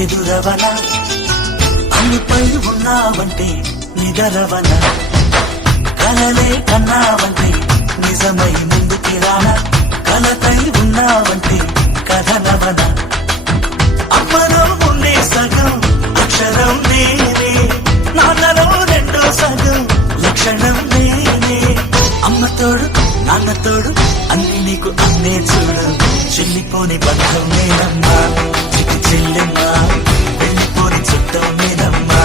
ఎదురవన అన్నిపై ఉన్నావంటే నిదరవన కలలే కన్నావంటే నిజమై ముందుకి రానా కలతై ఉన్నావంటే కథనవన అమ్మలో ఉండే సగం అక్షరం నేనే నాన్నలో రెండో సగం లక్షణం నేనే అమ్మ తోడు నాన్న తోడు అన్ని నీకు అన్నే చూడు చెల్లిపోని బంధం నేనమ్మా చిటి చెల్లెమ్మా వెళ్ళిపోని చుట్టం నేనమ్మా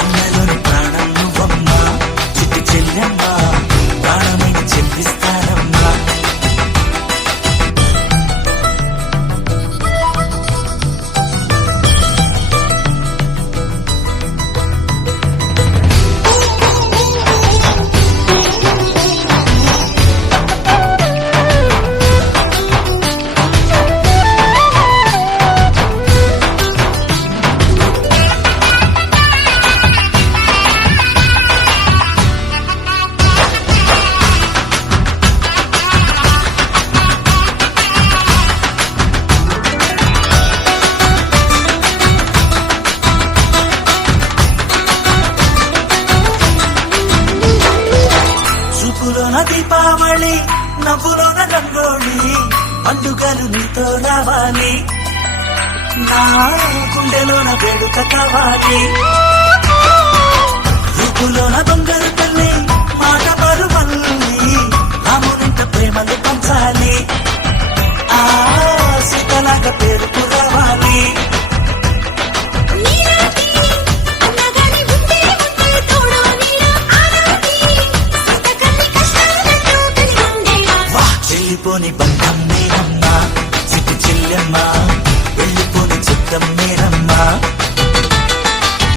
అన్నలోని ప్రాణం నువ్వమ్మా చిటి చెల్లెమ్మా ప్రాణమైన చెల్లిస్తానమ్మా చూపులోన దీపావళి నవ్వులోన రంగోళి పండుగలు నీతో రావాలి నా గుండెలోన వేడుక కావాలి రూపులోన దొంగలు తల్లి మాట పరువల్లి రామునింట ప్రేమలు పంచాలి ఆ సీతలాగా పేరుకు రావాలి వెళ్ళిపోని బంధం నేనమ్మా చిట్టి చెల్లెమ్మా వెళ్ళిపోని చిత్తం నేనమ్మా